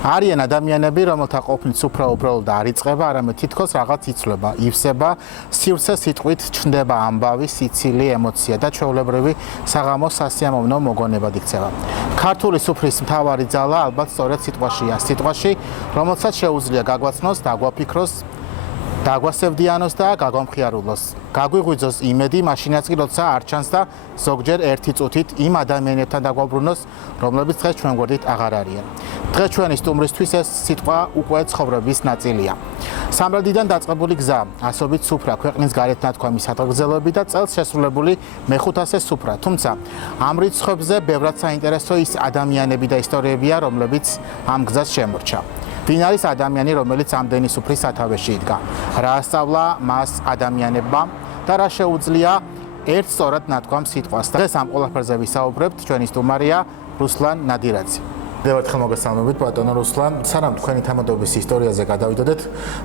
არიან ადამიანები, რომელთა ყოფნით სუფრა უბრალოდ არ იწყება, არამედ თითქოს რაღაც იცვლება, ივსება, სივრცე სიტყვით ჩნდება ამბავი, სიცილი, ემოცია და ჩვეულებრივი საღამოს სასიამოვნო მოგონებად იქცევა. ქართული სუფრის მთავარი ძალა ალბათ სწორედ სიტყვაშია, სიტყვაში, რომელსაც შეუძლია გაგვაცნოს, დაგვაფიქროს, დაგვასევდიანოს და გაგვამხიარულოს. გაგვიღვიძოს იმედი, მაშინაც კი როცა არ ჩანს და ზოგჯერ ერთი წუთით იმ ადამიანებთან დაგვაბრუნოს, რომლებიც დღეს ჩვენ გვერდით აღარ არიან. დღეს ჩვენი სტუმრისთვის ეს სიტყვა უკვე ცხოვრების ნაწილია. სამრადიდან დაწყებული გზა, ასობით სუფრა, ქვეყნის გარეთ ნათქვამი სადღეგრძელოები და წელს შესრულებული მე-500 სუფრა. თუმცა ამ რიცხვებზე ბევრად საინტერესო ის ადამიანები და ისტორიებია, რომლებიც ამ გზას შემორჩა. ვინ არის ადამიანი, რომელიც ამდენი სუფრის სათავეში იდგა? რა ასწავლა მას ადამიანებმა და რა შეუძლია ერთ სწორად ნათქვამ სიტყვას? დღეს ამ ყველაფერზე ვისაუბრებთ. ჩვენი სტუმარია რუსლან ნადირაძე. Ერთხელ მოგესალმებით, ბატონო რუსლან. სანამ თქვენი თამადობის ისტორიაზე გადავიდოდეთ,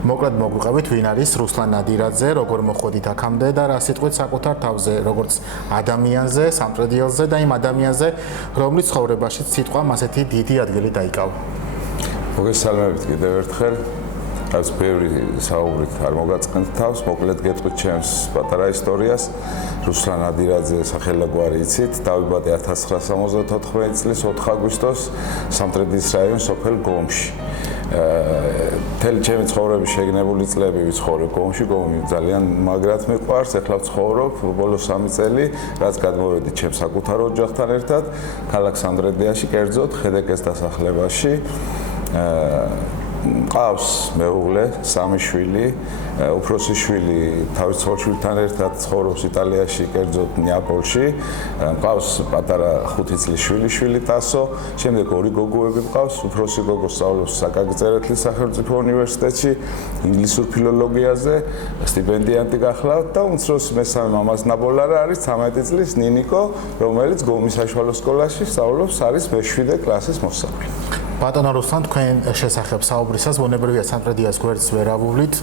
მოკლედ მოგვიყევით, ვინ არის რუსლან ნადირაძე, როგორ მოხვედით აქამდე და რა სიტყვით საკუთარ თავზე, როგორც ადამიანზე, სამტრედიელზე და იმ ადამიანზე, რომლის ცხოვრებაშიც სიტყვამ ასეთი დიდი ადგილი დაიკავა. მოგესალმებით კიდევ ერთხელ. რაც ბევრი საუბრით არ მოგაწყენთ თავს, მოკლედ გეტყვით ჩემს პატარა ისტორიას. რუსლან ნადირაძე სახელგვარი იცით, დავიბადე 1974 წლის 4 აგვისტოს სამტრედიის რაიონის სოფელ გომში. მთელი ჩემი ცხოვრების შეგნებული წლები ვიცხოვრე გომში, გომი ძალიან მაგრად მიყვარს, ეხლა ვცხოვრობ ბოლო 3 წელი, რაც გადმოვედი ჩემს საკუთარ ოჯახთან ერთად, ქალაქ სამტრედიაში, კერძოდ ხედეკეს დასახლებაში. ყავს მეუღლე, 3 შვილი, უფროსი შვილი თავის ცოლ-შვილთან ერთად ცხოვრობს იტალიაში, კერძოდ ნეაპოლში. ყავს პატარა 5 წლის შვილი ტასო, შემდეგ 2 გოგოები ყავს, უფროსი გოგო სწავლობს საკაგწერეთლის სახელმწიფო უნივერსიტეტში, ინგლისურ ფილოლოგიაზე, სტიპენდიანტი გახლავთ და უმცროსი მესამე მამას ნაბოლარა არის 13 წლის ნინიკო, რომელიც გომის საშუალო სკოლაში სწავლობს, არის მე-7 კლასის მოსწავლე. ბატონო რუსლან, თქვენ შესახებ საუბრისას ბუნებრივია სამტრედიას გვერდს ვერ ავუვლით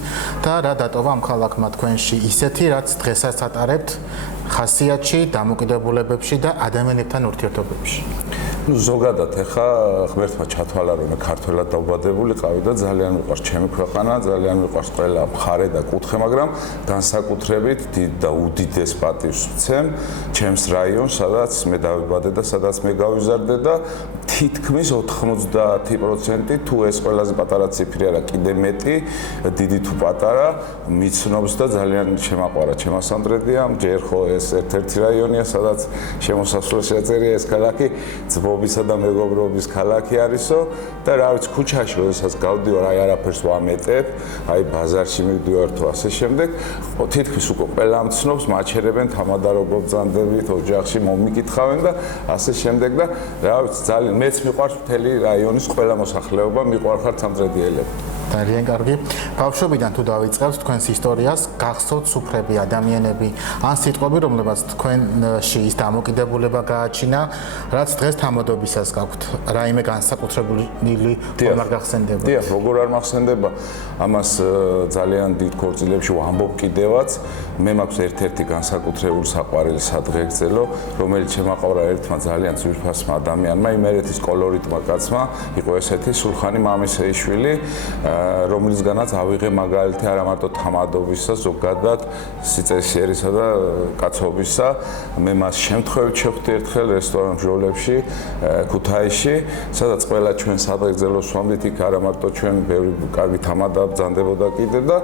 და რა დატოვა ამ ქალაქმა თქვენში ისეთი, რაც დღესაც ატარებთ ხასიათში, დამოკიდებულებებში და ადამიანებთან ურთიერთობებში. ზოგადად ეხა ღმერთმა ჩათვალა, რომ ქართველად დავბადებულიყავი და ძალიან მიყვარს ჩემი ქვეყანა, ძალიან მიყვარს ყველა მხარე და კუთხე, მაგრამ განსაკუთრებით დიდ და უდიდეს პატივს ვცემ ჩემს რაიონს, სადაც მე დავიბადე და სადაც მე გავიზარდე და თითქმის 90% თუ ეს ყველაზე პატარა ციფრი არა, კიდე მეტი, დიდი თუ პატარა, მიცნობს და ძალიან შემაყვარა ჩემო სამტრედია. ჯერ ხო ეს ერთ-ერთი რაიონია, სადაც შემოსასვლელს შეწერია ეს ქალაქი, ძმობისა და მეგობრობის ქალაქი არისო და რა ვიცი, ქუჩაში როდესაც გავდივარ, აი არაფერს ვამეტებ, აი ბაზარში მივდივარ თუ ასე შემდეგ, თითქმის უკვე ყველა მცნობს, მაჩერებენ თამადარობ ბრძანდებით, ოჯახში მომიკითხავენ და ასე შემდეგ და რა ვიცი, ძალიან მეც მიყვარს მთელი რაიონის ყველა მოსახლეობა, მიყვარხართ სამტრედიელები. ძალიან კარგი. ბავშვობიდან თუ დავიწყებთ თქვენს ისტორიას, გახსოვთ სუფრები, ადამიანები, ან სიტყვები, რომლებაც თქვენში ის დამოკიდებულება გააჩინა, რაც დღეს თამადობისას გაქვთ. რაიმე განსაკუთრებული რომ არ გახსენდება? დიახ, როგორ არ მახსენდება? ამას ძალიან დიდ ქორწილებში ვამბობ კიდევაც. მე მაქვს ერთ-ერთი განსაკუთრებული საყვარელი სადღეგრძელო, რომელიც შემაყარა ერთმა ძალიან ძვირფასმა ადამიანმა, იმერეთის კოლორიტმა კაცმა, იყო ესეთი სულხანი მამისეიშვილი, რომლისგანაც ავიღე მაგალითი არა მარტო თამადობისა, ზოგადად სიწესიერისა და კაცობისა. მე მას შემთხვევით შევხვდი ერთხელ რესტორან ჟოლებში, ქუთაისში, სადაც ყველა ჩვენ სადღეგრძელოს ვამდით, იქ არა მარტო ჩვენ ბევრი კარგი თამადა ბრძანდებოდა კიდე და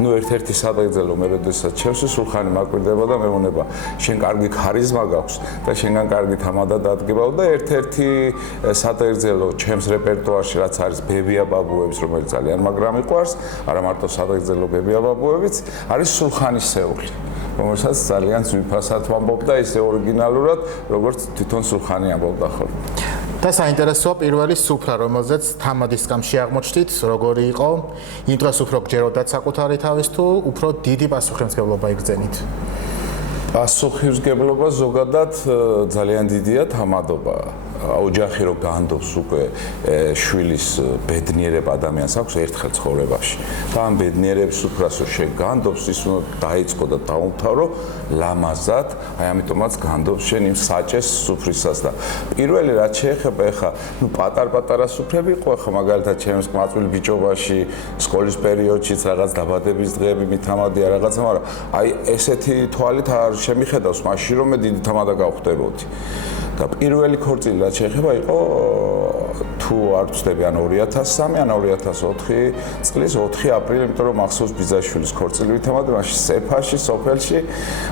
ნუ ერთ-ერთი სადღეგრძელო მე როდესაც შევსვი, სულხანი მაკვირდება და მეუბნება, შენ კარგი ქარიზმა გაქვს და შენგან კარგი თამადა დადგებაო და ერთ-ერთი სადღეგრძელო ჩემს რეპერტუარში, რაც არის ბებია ბაბუების, რომელიც ძალიან მაგრამ მიყვარს, არა მარტო სადღეგრძელო ბებია ბაბუებიც, არის სულხანის სეული, რომელსაც ძალიან ძვირფასად ვამბობდა, ისე ორიგინალურად, როგორც თვითონ სულხანი ამბობდა ხოლმე. და საინტერესოა პირველი სუფრა, რომელზეც თამადის სკამში აღმოჩნდით, როგორი იყო? იმ დროს უფრო გჯეროდათ საკუთარი თავის თუ უფრო დიდი პასუხისმგებლობა იგრძენით? პასუხისმგებლობა ზოგადად ძალიან დიდია, თამადობა. ოჯახი რო განდობს უკვე შვილის ბედნიერება ადამიანს აქვს ერთხელ ცხოვრებაში და ამ ბედნიერების უფრას რო შეგანდობს ის უნდა დაიწყო და დაუმთავრო ლამაზად აი ამიტომაც განდობს შენ იმ საჭეს სუფრისას და პირველი რაც შეეხება ეხა ნუ პატარ-პატარა სუფრები იყო ეხა მაგალითად ჩემს ყმაწვილი ბიჭობაში სკოლის პერიოდშიც რაღაც დაბადების დღეები მითამადია რაღაცა მაგრამ აი ესეთი თვალით არ შემიხედავს მაშინ რომ მე დიდი თამადა გავხდებოდი და პირველი ქორწილი რაც შეეხება იყო თუ არ ვცდები ან 2003 ან 2004 წლის 4 აპრილი იმიტომ რომ მახსოვს ბიძაშვილის ქორწილი ვითამადე მაშინ სეფაში სოფელში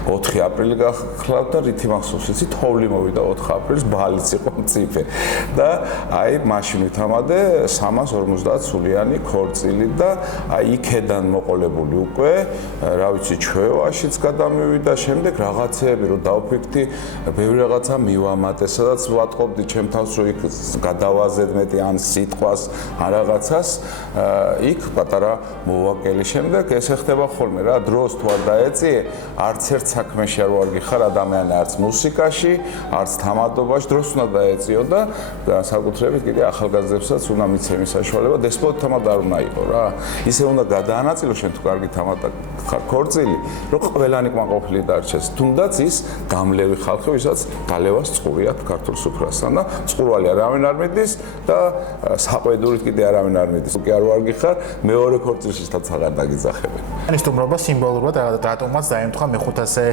4 აპრილი გახლავთ და რითი მახსოვს იცი თოვლი მოვიდა 4 აპრილს ბალიც იყო მწიფე და აი მაშინ ვითამადე 350 სულიანი ქორწილი და აი იქედან მოყოლებული უკვე რა ვიცი ჩვევაშიც გადამივიდა შემდეგ რაღაცეები რომ დავფიქრდი ბევრი რაღაცა მივამატე სადაც ვატყობდი ჩემ თავს რომ იქ გადავაზედ მეტი ან სიტყვას ან რაღაცას იქ პატარა მოვაკელი შემდეგ ესე ხდება ხოლმე რა დროს თუ არ დაეწიე არც ერთ საქმეში არ ვარ გიხარ ადამიანი არც მუსიკაში არც თამადობაში დროს უნდა დაეწიო და საკუთრებით კიდე ახალგაზრდებსაც უნდა მიცემი საშუალება დესპოტ თამად არ უნდა იყო რა ისე უნდა გადაანაწილო შენ თუ კარგი თამადა ხარ ქორწილი რომ ყველანი კმაყოფილი დარჩეს თუნდაც ის გამლევი ხალხი ვისაც გალევას წყურიათ ქართულ სუფრასთან და წყურვალი არავინ არ მიდის და საყვედურით კიდე არავინ არ მიდის უკვე არ ვარ გიხარ მეორე ქორწილშიც აღარ დაგიძახებენ ეს სტუმრობა სიმბოლურად რატომაც დაემთხვა მეხუთასე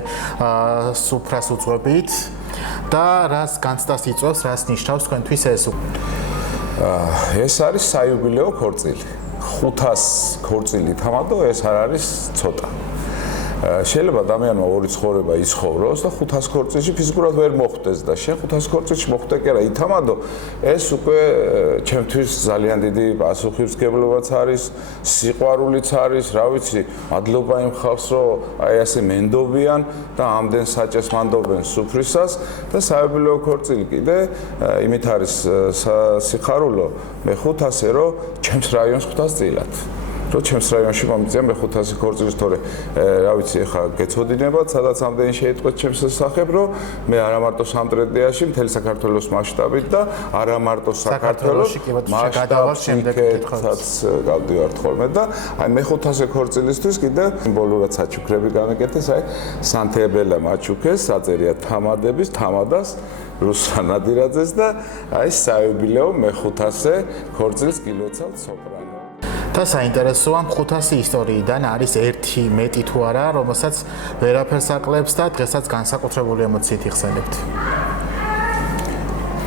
სუფრას უძღვებით და რას განცდას იწვევს რას ნიშნავს თქვენთვის ეს არის საიუბილეო ქორწილი 500 ქორწილი თამადო ეს არ არის ცოტა შეიძლება ადამიანმა ორი ცხოვრება იცხოვროს და 500 ქორწილში ფიზიკურად ვერ მოხვდეს და შენ 500 ქორწილში მოხვდე კი არა ითამადო ეს უკვე ჩემთვის ძალიან დიდი პასუხისმგებლობაც არის სიყვარულიც არის რა ვიცი მადლობა იმ ხალხს რომ აი ასე მენდობიან და ამდენ საჭეს მანდობენ სუფრისას და საიუბილეო ქორწილი კიდე იმით არის სიხარულო მე500 რომ ჩემს რაიონს ხვდას წილად რომ ჩემს რაიონში მომიწია მე500 ქორწილის თორე რა ვიცი ეხა გეცოდინებათ სადაც ამდენი შეიტყვეთ ჩემს სახებ რომ მე არა მარტო სამტრედიაში მთელი საქართველოს მასშტაბით და არა მარტო საქართველოს მასშტაბითაც გავდივართ ხოლმე და აი მე500 ქორწილისთვის კიდე სიმბოლურად საჩუქრები გამეკეთეს აი სანთებელა მაჩუქეს საწერია თამადების თამადას რუსლან ნადირაძეს და აი საიუბილეო მე500 ქორწილს გილოცავთ სოპრანო და საინტერესოა 500 ისტორიიდან არის ერთი მეტი თუ არა, რომელსაც ვერაფერს აკლებს და დღესაც განსაკუთრებული ემოციით იხსენებთ.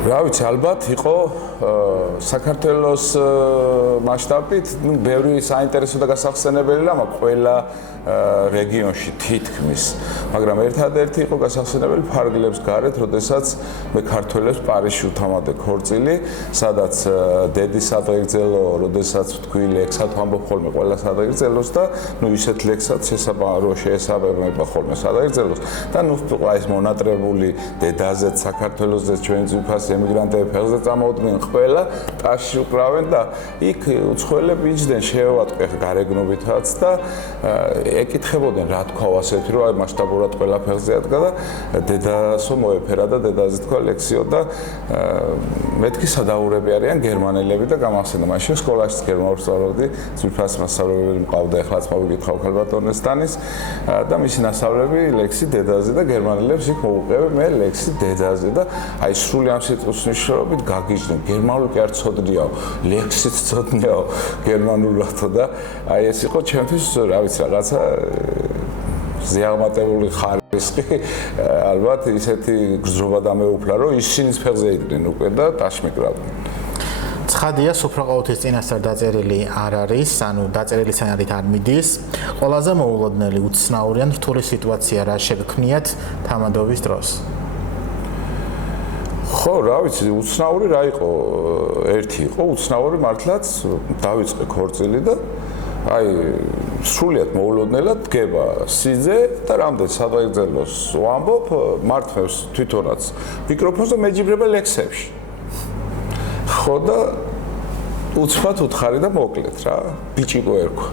რა ვიცი, ალბათ იყო საქართველოს მასშტაბით, ბევრი საინტერესო და გასახსენებელი რამ ყველა რეგიონში თითქმის, მაგრამ ერთადერთი იყო გასახსენებელი ფარგლებს გარეთ, როდესაც მე ქართველებს პარიზში უთამადე ქორწილი, სადაც დედის სადღეგრძელო, როდესაც თქვი ლექსად ვამბობ ხოლმე ყველა სადღეგრძელოს და ნუ ისეთ ლექსად შეესაბამება ხოლმე სადღეგრძელოს და ნუ ეს მონატრებული დედაზეც საქართველოსზეც ჩვენი ძვირფასი ემიგრანტები ფეხზე წამოვიდნენ ყველა ტაში უკრავენ და იქ უცხოელები იჯდნენ შეევატყვე გარეგნობითაც და ეკითხებოდნენ რა თქვა ასეთი რომ აი მასშტაბურად ყველა ფეხზე ადგა და დედასო მოეფერა და დედაზე თქვა ლექსიო და მეთქი სადაურები არიან გერმანელები და გამახსენდა მაშინ სკოლაში გერმანულს სწავლობდი ძვირფასი მასწავლებელი მყავდა ეხლაც მოვიკითხავ ქალბატონესტანის და მისი მასწავლები ლექსი დედაზე და გერმანელებს იქ მოუყევი მე ლექსი დედაზე და აი სრული ამ სიტყვის მნიშვნელობით გაგიჟდნენ გერმანული კი არ ცოდნიაო ლექსიც ცოდნიაო გერმანულათო და აი ეს იყო ჩემთვის რა ვიცი რაღაცა ზიაღმატებული ხარისხი ალბათ ისეთი გრძნობა დამეუფლა რომ ისინიც ფეხზე იდგნენ უკვე და ტაში მიკრავდნენ ცხადია სუფრა ყოველთვის წინასწარ დაწერილი არ არის ანუ დაწერილი სცენარით არ მიდის ყველაზე მოულოდნელი უცნაური ან რთული სიტუაცია რა შეგქმნიათ თამადობის დროს ხო, რა ვიცი, უცნაური რა იყო? ერთი იყო, უცნაური მართლაც დავიწყე ქორწილი და აი სრულიად მოულოდნელად დგება სიძე და რამდენ სადღეგრძელოს ვამბობ, მართლებს თვითონაც მიკროფონს და მეჯიბრება ლექსებში. ხო და უცბად უთხარი და მოკლედ რა, ბიჭიკო ერქვა.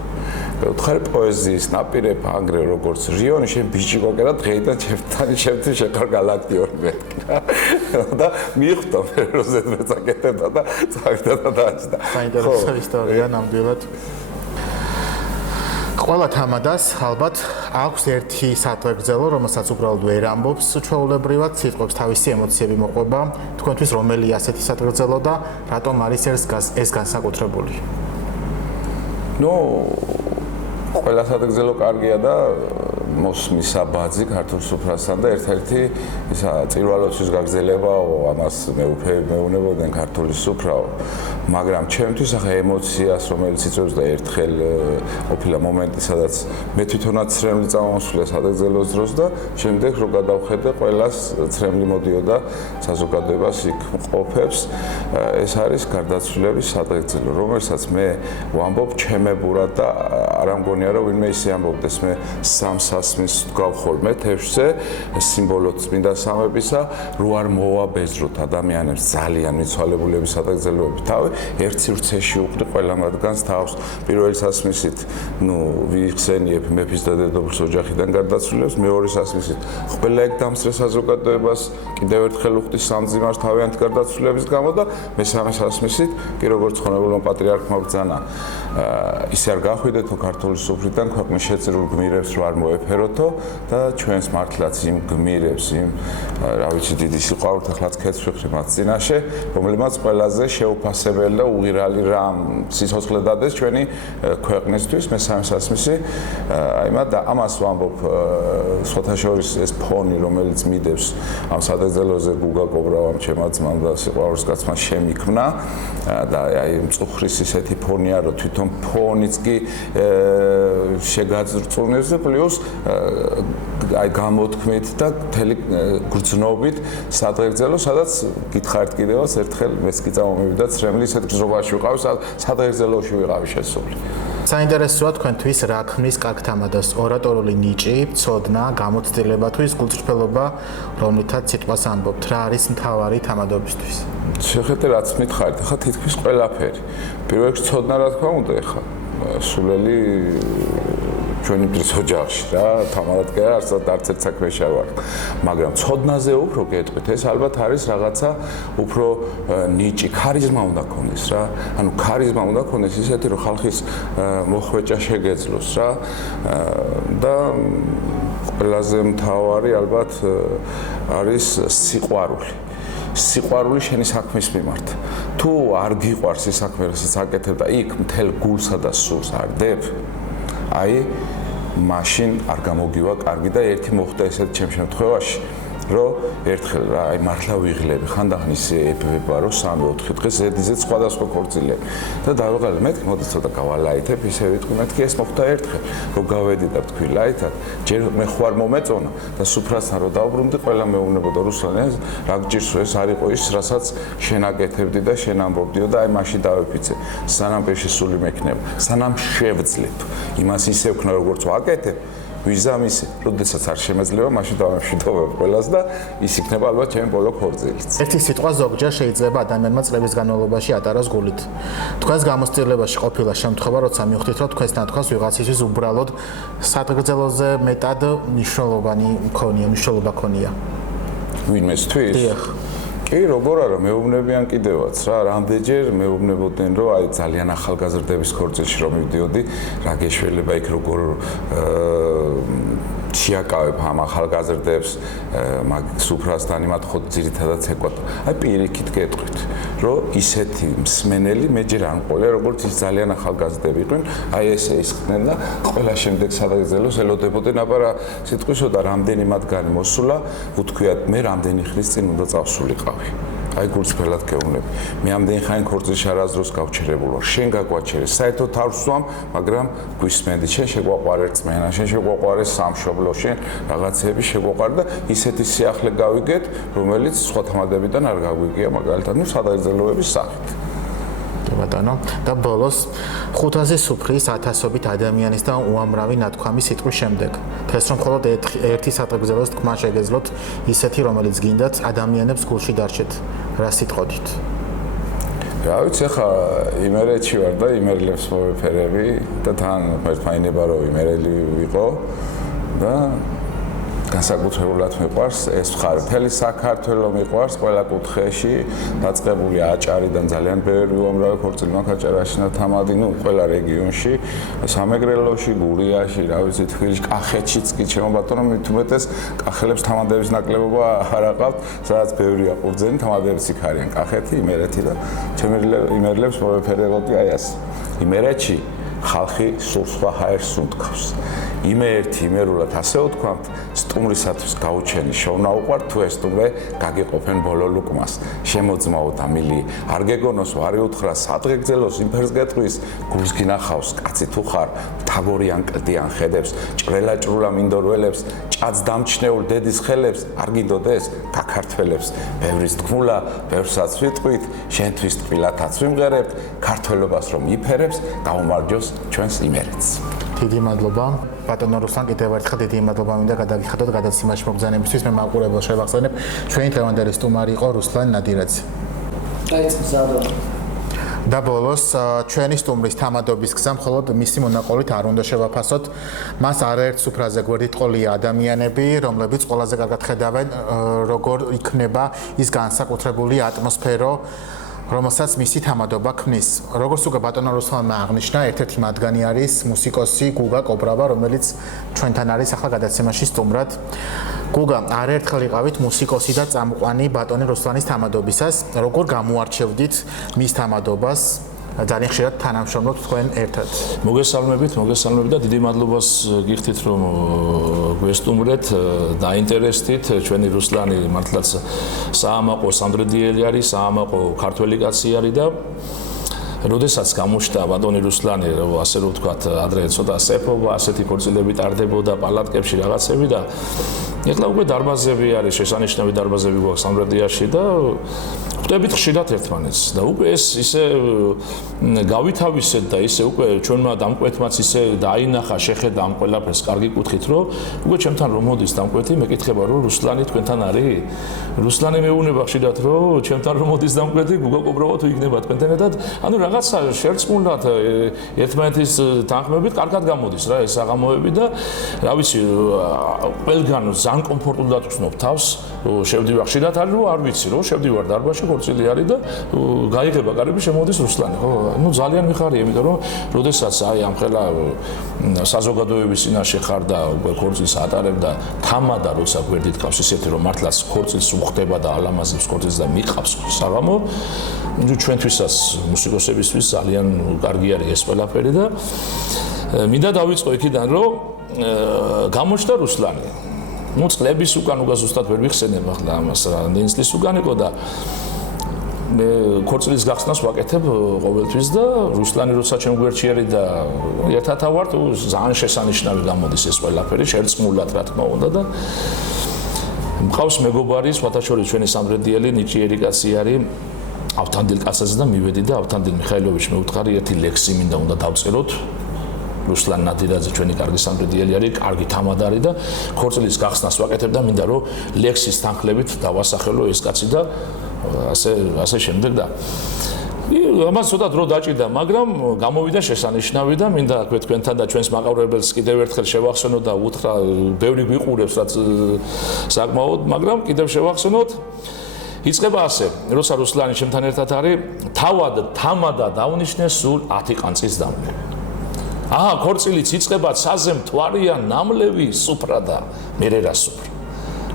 უთხარი პოეზიის ნაპირებ ანგრე როგორც რიონი შენ ბიჭიკო კერა დღეიდან ჩემთვის შეყარ გალაქტიორი მეთქი რა. და მიხვდა მე როზეთ მეცაკეთებდა და წავიდა და დაჭდა. საინტერესო ისტორია ნამდვილად. ყველა თამადას ალბათ აქვს ერთი სათვალგზელო, რომელსაც უბრალოდ ვერ ამბობს ჩვეულებრივად, სიტყვებს თავისი ემოციები მოყვება. თქვენთვის რომელი ასეთი სათვალგზელო და რატომ არის ეს განსაკუთრებული? ყველა სათვალგზელო კარგია და მოსმისა ბაძი ქართულ სუფრასთან და ერთ-ერთი ისა წირვალოცის გაგრძელებაო, ამას მეუბნებოდნენ ქართული სუფრაო. მაგრამ ჩემთვის ახლა ემოციას, რომელიც იწვევს და ერთხელ ყოფილა მომენტი, სადაც მე თვითონაც ცრემლი წამოსვლა სათვალგზელოს დროს და შემდეგ რო გადავხედე, ყველას ცრემლი მოდიოდა საზოგადოებას იქ მყოფებს. ეს არის გარდაცვლილების სათვალგზელო, რომელსაც მე ვამბობ ჩემებურად და არ ამგონია რომ ვინმე ისე ამბობდეს, მე სამსასმის გავხოლმე თევზზე, სიმბოლოდ წმინდა სამებისა, რო არ მოვაბეზროთ ადამიანებს ძალიან მიცვალებულების სათვალგზელოები თავი, ერთ სივრცეში უყრი ყველა მათგანს თავს. პირველი სასმისით, ვიხსენიებ მეფის და დედოფლის ოჯახიდან გარდაცვლილებს, მეორე სასმისით ყველა ეგ დამსწრე საზოგადოებას კიდევ ერთხელ უხდი სამძიმარს თავიანთი გარდაცვლილების გამო და მესამე სასმისით კი როგორც ხონებულმა პატრიარქმა ბრძანა ისე არ გახვიდეთო ქართული სუფრიდან ქვეყნის შეწირულ გმირებს რო არ მოეფეროთო და ჩვენს მართლაც იმ გმირებს იმ რა ვიცი დიდი სიყვარულით ახლაც ქეთს ვიხრი მათ წინაშე, რომლებმაც ყველაზე შეუფასებელი და უღირალი რამ სიცოცხლე დადეს ჩვენი ქვეყნისთვის მესამე სასმისი აიმად და ამას ვამბობ სხვათა შორის ეს ფონი რომელიც მიდევს ამ სათვალგზელოზე გუგა კობრავა ჩემმა ძმამ და სიყვარულის კაცმა შემიქმნა და აი მწუხრის ისეთი ფონია რომ თვითონ ფონიც კი შეგაძრწუნებს და პლუს აი გამოთქმით და მთელი გრძნობით სათვალგზელო სადაც გითხარით კიდევაც ერთხელ მეც კი წამომივიდა ცრემლი ისეთ გრძნობაში ვიყავი სათვალგზელოში ვიყავი შესული. საინტერესოა თქვენთვის რა ქმნის კარგ თამადას, ორატორული ნიჭი, ცოდნა, გამოცდილება თუ ის გულწრფელობა, რომლითაც სიტყვას ამბობთ, რა არის მთავარი თამადობისთვის? შეხედე რაც მითხარით, ახლა თითქმის ყველაფერი. პირველ რიგში ცოდნა რა თქმა უნდა, ახლა სულელი ჩვენი პირის ოჯახში რა, თამადად კი არც ერთ საქმეში არ ვარ. მაგრამ ცოდნაზე უფრო გეტყვით, ეს ალბათ არის რაღაცა უფრო ნიჭი, ქარიზმა უნდა გქონდეს რა. ანუ ქარიზმა უნდა გქონდეს ისეთი, რომ ხალხის მოხვეჭა შეგეძლოს რა. და ყველაზე მთავარი ალბათ არის სიყვარული. სიყვარული შენი საქმის მიმართ. თუ არ გიყვარს ეს საქმე, რასაც აკეთებ და იქ მთელ გულსა და სულს არ დებ, აი მაშინ არ გამოგივა კარგი და ერთი მოხდა ესეთ ჩემ შემთხვევაში რომ ერთხელ რა აი მართლა ვიღლები ხანდახან ისე ეფება რომ 3-4 დღე ზედიზედ სხვადასხვა ქორწილები და დავიღალე მეთქი მოდი ცოტა გავალაითებ ისე ვიტყვი მეთქი ეს მოხდა ერთხელ რომ გავედი და ვთქვი ლაითად ჯერ მე ხوار მომეწონა და სუფრასთან რომ დავბრუნდი ყველა მეუბნებოდა რუსლანე რა გჭირს ეს არ იყო ის რასაც შენ აკეთებდი და შენ ამბობდიო და აი მაშინ დავიფიცე სანამ პირში სული მექნება სანამ შევძლებ იმას ისე ვქნა როგორც ვაკეთებ ვიზამისი, როდესაც არ შემეძლება, მაშინ დავამშვიდობებ ყველას და ის იქნება ალბათ ჩემი ბოლო ქორწილიც. ერთი სიტყვა ზოგჯერ შეიძლება ადამიანმა წლების განმავლობაში ატაროს გულით. თქვენს გამოცდილებაში ყოფილა შემთხვევა, როცა მივხვდით, რომ თქვენს ნათქვამს ვიღაცისთვის უბრალოდ სათვალგზელოზე მეტად მნიშვნელობა ქონია. ვინმესთვის? დიახ. კი, როგორ არა, მეუბნებიან კიდევაც რა, რამდენჯერ მეუბნებოდნენ, რომ აი ძალიან ახალგაზრდების ქორწილში რომ მივდიოდი, რა გეშველება იქ როგორ შეაკავებ ამ ახალგაზრდებს მაგ სუფრასთან იმათ ხო ძირითადად ცეკვათ. აი პირიქით გეტყვით, რომ ისეთი მსმენელი მე ჯერ არ მყოლია, როგორც ის ძალიან ახალგაზრდები იყვნენ, აი ესე ისხდნენ და ყველა შემდეგ სათვალგზელოს ელოდებოდნენ, აბა რა სიტყვისო და რამდენი მათგანი მოსულა, უთქვიათ მე რამდენი ხნის წინ უნდა წავსულიყავი. აი გულწრფელად გეუბნები. მე ამდენი ხანი ქორწილში არასდროს გავჩერებულ ვარ. შენ გაგვაჩერე, საერთოდ თავს ვსვამ, მაგრამ გვისმენდი, შენ შეგვაყვარე რწმენა, შენ შეგვაყვარე სამშობლო, შენ რაღაცები შეგვაყვარე და ისეთი სიახლე გავიგეთ, რომელიც სხვა თამადებიდან არ გაგვიგია, მაგალითად, სათვალგზელოების სახით. ბატონო და ბოლოს 500 სუფრის 1000-ობით ადამიანის და უამრავი ნათქვამის სიტყვის შემდეგ დღეს რომ მხოლოდ ერთი სათვალგზელოს თქმა შეგეძლოთ ისეთი რომელიც გინდათ ადამიანებს გულში დარჩეთ რა სიტყოდით რა ვიცი, ხა იმერეთში ვარ და იმერლებს მოვეფერები და თან ერთმანინება რომ იმერელი ვიყო და განსაკუთრებულად მიყვარს ეს მხარე. მთელი საქართველო მიყვარს ყველა კუთხეში, დაწყებული აჭარიდან ძალიან ბევრი უამრავი ქორწილი მაქვს აჭარაში და თამადი, ყველა რეგიონში, სამეგრელოში, გურიაში, რა ვიცი, თბილისში, კახეთშიც კი ჩემო ბატონო, მით უმეტეს კახელებს თამადების ნაკლებობა არ აყავთ, სადაც ბევრია ყურძენი, თამადებს იქ არიან კახეთი, იმერეთი და ჩემი იმერლებს მოვეფერებოდი აი ასე. იმერეთში ხალხი სულ სხვა ჰაერს უნთქავს. იმერთი იმერულად ასე ვთქვამთ, სტუმრისათვის გაუჩენი შოვნა უყვართ თუ ეს სტუმრე გაგიყოფენ ბოლო ლუკმას. შემოძმაო და მილი, არ გეგონოს ვარი უთხრა, სადღე გძელოს იმფერს გეტყვის, გულს გინახავს, კაცი თუ ხარ, თაგორიან კლდიან ხედებს, ჭრელა-ჭრულა მინდორველებს, ჭაც დამჩნეულ დედის ხელებს, არ გინდოდეს გაქართველებს. ბევრის თქმულა, ბევრსაც ვიტყვით, შენთვის ტყილათაც ვიმღერებთ, ქართველობას რომ იფერებს, გაუმარჯოს ჩვენს იმერეთს. დიდი მადლობა. ბატონო რუსლან, კიდევ ერთხელ დიდი მადლობა მინდა გადაგიხადოთ გადაცემაში მოგზაურობისთვის. მე მაყურებელს შევახსენებ, ჩვენი დღევანდელი სტუმარი იყო რუსლან ნადირაძე. და ბოლოს ჩვენი სტუმრის თამადობის გზა მხოლოდ მისი მონაყოლით არ უნდა შევაფასოთ. მას არაერთ სუფრაზე გვერდით ყოლია ადამიანები, რომლებიც ყველაზე კარგად ხედავენ, როგორ იქნება ის განსაკუთრებული ატმოსფერო, რომელსაც მისი თამადობა ქმნის. როგორც უკვე ბატონო რუსლანმა აღნიშნა, ერთ-ერთი მათგანი არის მუსიკოსი გუგა კობრავა, რომელიც ჩვენთან არის ახლა გადაცემაში სტუმრად. გუგა, არაერთხელ იყავით მუსიკოსი და წამყვანი ბატონი რუსლანის თამადობისას. როგორ გამოარჩევდით მის თამადობას? ძალიან ხშირად თანამშრომლობთ თქვენ ერთად. მოგესალმებით და დიდი მადლობას გიხდით, რომ გვესტუმრეთ, დაინტერესდით. ჩვენი რუსლანი მართლაც საამაყო სამდრედიელი არის, საამაყო ქართველი კაცი არის და როდესაც გამოჩნდა ბატონი რუსლანი, ასე რომ ვთქვათ, ადრე ცოტა სეფობა, ასეთი ქორწილები ტარდებოდა პალატკებში რაღაცები და ეხლა უკვე დარბაზები არის, შესანიშნავი დარბაზები გვაქვს სამრედიაში და ხვდებით ხშირად ერთმანეთს და უკვე ეს ისე გავითავისეთ და ისე უკვე ჩვენმა დამკვეთმაც ისე დაინახა, შეხედა ამ ყველაფერს კარგი კუთხით, რომ უკვე ჩემთან რომ მოდის დამკვეთი, მეკითხება რომ რუსლანი თქვენთან არის? რუსლანი მეუნება ხშირად რომ ჩემთან რომ მოდის დამკვეთი, გუგა კობრავა თუ იქნება თქვენთან ერთად, ანუ რაღაცა შერწყმულად ერთმანეთის თანხმებით კარგად გამოდის რა ეს აღამოები და რა ვიცი, ყველგან ძალიან კომფორტულად ვცნობ თავს, შევდივარ ხშირად არის რომ არ ვიცი რომ შევდივარ დარბაზში ხორცილი არის და გაიღება კარები შემოდის რუსლანი, ხო? ნუ ძალიან მიხარია, იმიტომ რომ როდესაც აი ამ ხელა საზოგადოების წინაშე ხარ და უკვე ხორცილს ატარებ და თამადა როცა გვერდით ყავს ისეთი რომ მართლაც ხორცილს უხდება და ალამაზებს ხორცილს და მიყავს საღამო, ნუ ჩვენთვისაც მუსიკოსებისთვის ძალიან კარგი არის ეს ყველაფერი და მინდა დავიწყო იქიდან რომ გამოჩნდა რუსლანი. ნუ წლების უკან უგაზუსტად ვერ ვიხსენებ ახლა ამას რა ნინსლის უკან იყო და მე ქორწილის გახსნას ვაკეთებ ყოველთვის და რუსლანი როცა ჩემ გვერდში არის და ერთად ავართ, ძალიან შესანიშნავი გამოდის ეს ყველაფერი, შერწყმულად რა თქმა უნდა და მყავს მეგობარი, სხვათაშორის ჩვენი სამრედიელი ნიჭიერი კაცი არის ავთანდილ კაცაძე და მივედი და ავთანდილ მიხაილოვიჩ მეუთხარი ერთი ლექსი მინდა უნდა დავწეროთ. რუსლან ნადირაძე ჩვენი კარგი სამრედიელი არის, კარგი თამადარი და ქორწილის გახსნას ვაკეთებ და მინდა რომ ლექსის თანხლებით დავასახელო ეს კაცი და ასე შემდეგ და ამას ცოტა დრო დაჭირდა, მაგრამ გამოვიდა შესანიშნავი და მინდა თქვენთან და ჩვენს მაყურებელს კიდევ ერთხელ შევახსენოთ და უთხრა, ბევრი გვიყურებს რაც საკმაოდ, მაგრამ კიდევ შევახსენოთ. იწყება ასე, როცა რუსლანი ჩემთან ერთად არის, თავად თამადა დავნიშნე სულ 10 ყანწის დამნე. აჰა, ქორწილიც იწყება საზემ თვარია ნამლევი სუფრადა, მერე რა სუფრა.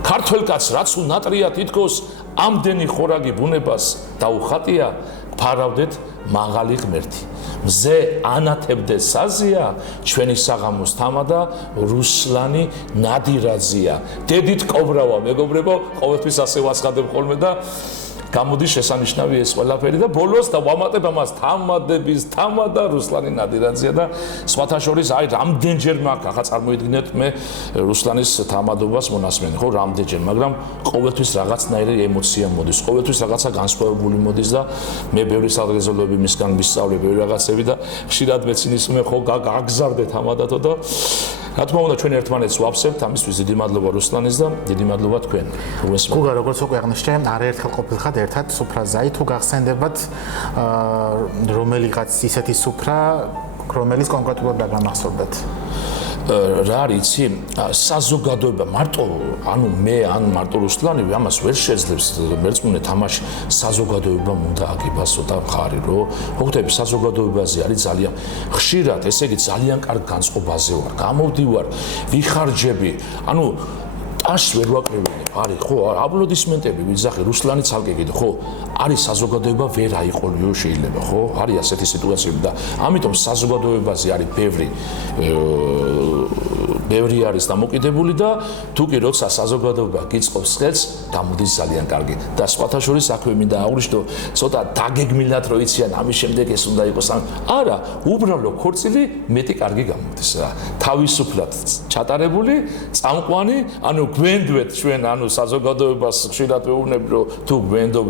ქართველ კაცს რაც უნატრია თითქოს ამდენი ხორაგი ბუნებას დაუხატია, ფარავდეთ მაღალი ღმერთი. მზე ანათებდე საზია, ჩვენი საღამოს თამადა რუსლანი ნადირაძეა. დედით კობრავა, მეგობრებო, ყოველთვის ასე ვაცხადებ ხოლმე და გამოდის შესანიშნავი ეს ყველაფერი და ბოლოს და ვამატებ ამას თამადების თამადა რუსლანი ნადირაძეა და სხვათა შორის აი რამდენჯერ მაქვს ახლა წარმოიდგინეთ მე რუსლანის თამადობას მონასმენი ხო რამდენჯერ, მაგრამ ყოველთვის რაღაცნაირი ემოცია მოდის, ყოველთვის რაღაცა განსხვავებული მოდის და მე ბევრი სადღეგრძელოები მისგან ვისწავლე, ბევრი რაღაცები და ხშირად მეცინის მე ხო გაგზარდე თამადათო და რა თქმა უნდა ჩვენ ერთმანეთს ვაფსებთ ამისთვის დიდი მადლობა რუსლანის და დიდი მადლობა თქვენ. გუგა როგორც უკვე აღნიშნე, არაერთხელ ყოფილხართ ერთად სუფრაზე, თუ გახსენდებათ რომელიღაც ისეთი სუფრა, რომელიც კონკრეტულად დაგამახსოვრდათ. რა არის იცი საზოგადოება მარტო ანუ მე ან მარტო რუსლანი ამას ვერ შეძლებს მერწმუნე თამაში საზოგადოება უნდა აგებას ცოტა მხარი რომ მოხდები საზოგადოებაზე არის ძალიან ხშირად ესე იგი ძალიან კარგ განწყობაზე ვარ გამოვდივარ ვიხარჯები ანუ აშ ვერ ვაკრებინებ არის ხო აპლოდისმენტები ვიძახი რუსლანი ცალკე კიდე ხო არის საზოგადოება ვერ აიყოლიო შეიძლება ხო არის ასეთი სიტუაციები და ამიტომ საზოგადოებაზე არის ბევრი არის დამოკიდებული და თუ კი როცა საზოგადოება გიწყობს ხელს გამოდის ძალიან კარგი და სხვათა შორის აქვე მინდა აღვნიშნო ცოტა დაგეგმილად რო იციან ამის შემდეგ ეს უნდა იყოს არა უბრალოდ ქორწილი მეტი კარგი გამოდის რა თავისუფლად ჩატარებული წამყვანი ანუ გვენდვეთ ჩვენ ანუ საზოგადოებას ხშირად ვეუბნები რომ თუ გვენდობთ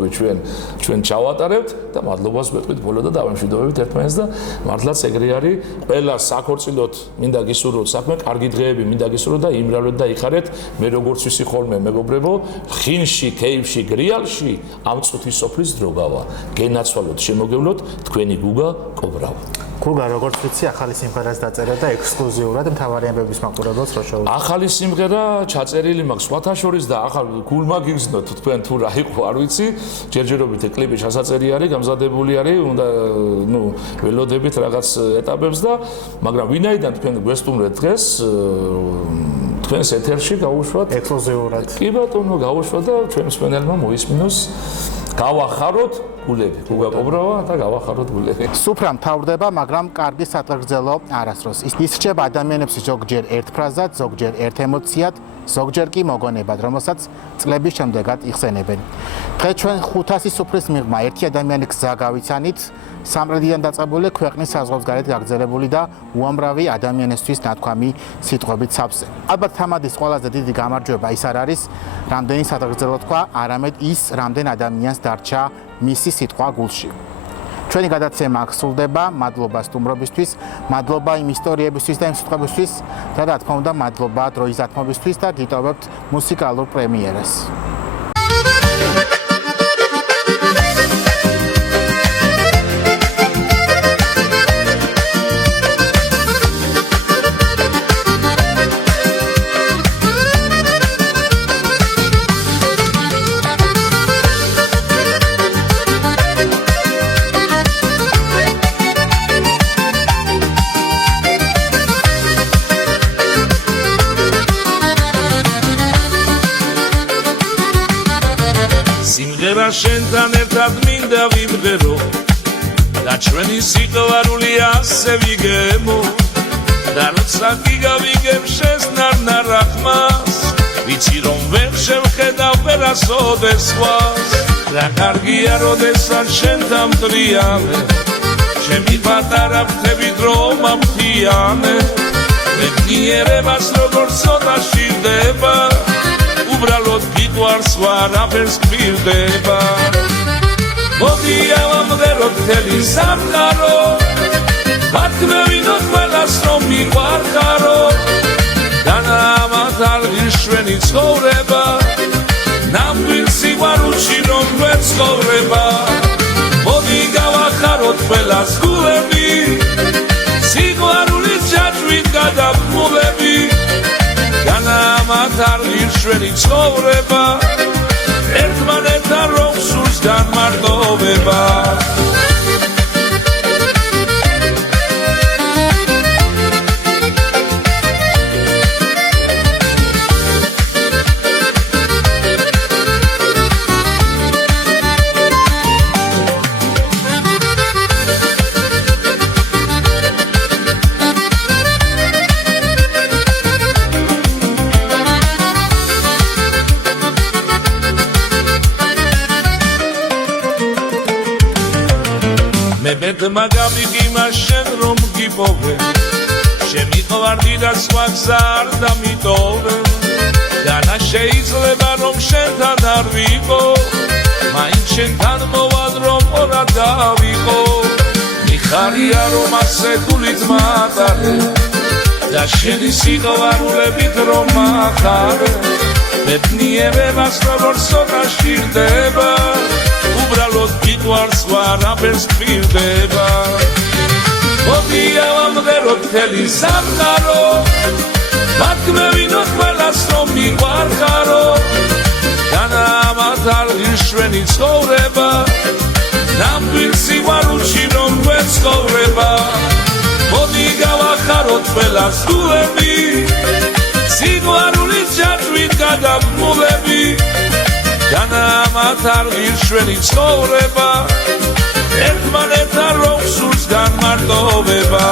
ჩვენ ჩავატარებთ და მადლობას ვეთქვით ბოლო და დავემშვიდობებით ერთმანეთს და მართლაც ეგრე არის ყველა საქორწილოდ მინდა გისურვოთ საქმე კარგი დღეები მინდა გისურვოთ და იმრავლეთ და იხარეთ მე როგორც ვიცი ხოლმე მეგობრებო ხინში ქეიფში გრიალში ამ წუთის სოფლის დროგავა გენაცვალოთ შემოგევლოთ თქვენი გუგა კობრავა გუგა როგორც ვიცი ახალი სიმღერას დაწერა და ექსკლუზიურად მთავარი ამბების მაყურებელს რო შეუძლია ახალი სიმღერა ჩაწერილი მაქვს სხვათა შორის და ახალ გულმა გიგზნოთ თქვენ თუ რა იყო არ ვიცი ჯერჯერობით კლიპი ჩასაწერი არის გამზადებული არის უნდა ნუ ველოდებით რაღაც ეტაპებს და მაგრამ ვინაიდან თქვენ გვესტუმრეთ დღეს თქვენს ეთერში გავუშვათ ექსკლუზიურად კი ბატონო გავუშვათ და ჩვენ მსმენელმა მოისმინოს გავახაროთ გულები გუგა კობრავა და გავახაროთ გულები სუფრა მთავრდება მაგრამ კარგი სათღრძელო არასდროს ის რჩება ადამიანებს ზოგჯერ ერთ ფრაზად ზოგჯერ ერთ ემოციად ზოგჯერ კი მოგონებად რომელსაც წლების შემდეგაც იხსენებენ დღეს ჩვენ 500 სუფრის მიღმა ერთი ადამიანი გზა გავიცანით სამრედიდან დაწყებული ქვეყნის საზღვრებს გარეთ გაგრძელებული და უამრავი ადამიანისთვის ნათქვამი სიტყვებით სავსე ალბათ თამადის ყველაზე დიდი გამარჯვება ის არ არის რამდენი სათღრძელო თქვა არამედ ის რამდენ ადამიანს დარჩა მისი სიტყვა გულში ჩვენი გადაცემა აღსრულდება მადლობა სტუმრობისთვის მადლობა იმ ისტორიებისთვის და იმ სიტყვებისთვის და რა თქმა უნდა მადლობა დროის დათმობისთვის და გიტოვებთ მუსიკალურ პრემიერას შენთან ერთად მინდა ვიმღერო და ჩვენი სიყვარული ასე ვიგემო და როცა გიგავიგებ შენს ნარნარახმას ვიცი რომ ვერ შევხედავ ვერასოდეს სხვას რა კარგია როდესაც შენთან მტრიალე ჩემი პატარა ფრთები დრო მომთიანე მექნიერებას როგორც ცოტა შირდება უბრალოდ გიყვარს ვარაფერს გვირდება მოდი ავამღეროთ მთელი სამყარო ვათქმევინოთ ყველას რომ მიყვარხარო განამათ არ გიშვენი ცხოვრება ნამდვილ სიყვარულში რომ გვეცხოვრება მოდი გავახაროთ ყველას გულები სიყვარულის ჯაჭვით გადაბმულები განამათ არ გიშვენი ცხოვრება ერთმანეთთან რომ სურს განმარტოვება მაგამიგიმა შენ რომ გიპოვე შემიყვარდი და სხვა გზა არ დამიტოვე განა შეიძლება რომ შენთან არ ვიყო მაინც შენთან მოვალ რომ ორა დავიყო მიხარია რომ ასე გულით მატარე და შენი სიყვარულებით რომ ახარე ბედნიერებას როგორც ცოტა შირდება უბრალოდ გიყვარს ვარაფერს გპირდება მოდი ავამღეროთ მთელი სამყარო მათქმევინოთ ყველას რომ მიყვარხარო განამათ არ ირშვენი ცხოვრება ნამდვილ სიყვარულში რომ ვეცხოვრება მოდი გავახაროთ ყველას გულები სიყვარულის ჯაჭვით გადაბმულები განამათ არ ირშვენი ცხოვრება ერთმანეთთან რომ სურს განმარტოვება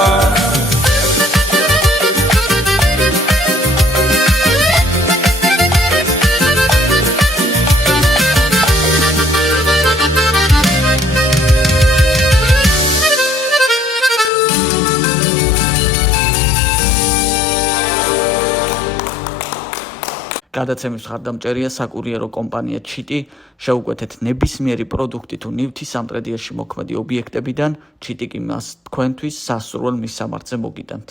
გადაცემის მხარდამჭერია საკურიერო კომპანია ჩიტი. შეუკვეთეთ ნებისმიერი პროდუქტი თუ ნივთი სამტრედიაში მოქმედი ობიექტებიდან. ჩიტი კი მას თქვენთვის სასურველ მისამართზე მოგიტანთ.